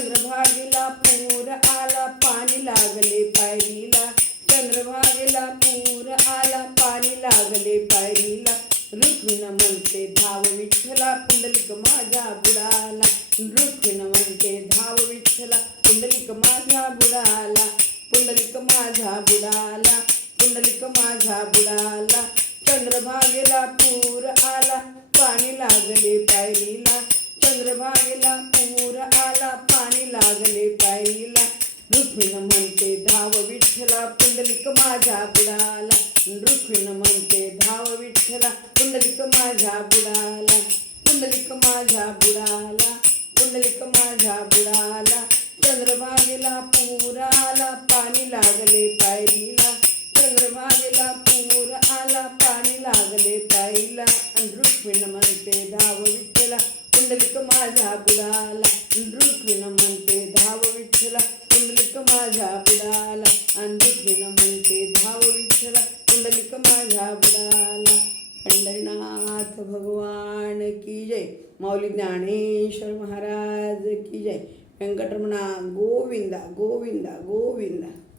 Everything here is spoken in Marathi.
चंद्रभागेला पूर आला पाणी लागले पायरीला, चंद्रभागेला पूर आला पाणी लागले पायरीला, रुक्मिण म्हणते धाव विठ्ठला पुंडलिक माझा बुडाला, रुक्मिण म्हणते धाव विठ्ठला पुंडलिक माझा बुडाला, पुंडलिक माझा बुडाला, पुंडलिक माझा बुडाला, चंद्रभागेला पूर आला पाणी लागले पायरीला, चंद्रभागेला पूर आला पाणी लागले पायरीला, रुक्मिण म्हणते धाव विठ्ठला पुंडलिक माझा बुडाला, रुक्मिण म्हणते धाव विठ्ठला पुंडलिक माझा बुडाला, पुंडलिक माझा बुडाला, पुंडलिक माझा बुडाला, चंद्रभागेला पूर आला पाणी लागले पायरीला, चंद्रभागेला पूर आला पाणी लागले पायरीला, रुक्मिण म्हणते धाव विठ्ठला पुंडलिक माझा बुडाला, रुक्मिण म्हणते धाव विठ्ठला पुंडलिक माझा बुडाला, रुक्मिण म्हणते धाव विठ्ठला पुंडलिक माझा बुडाला. पंढरीनाथ भगवान की जय. माऊली ज्ञानेश्वर महाराज की जय. व्यंकटरमणा गोविंदा गोविंदा गोविंदा.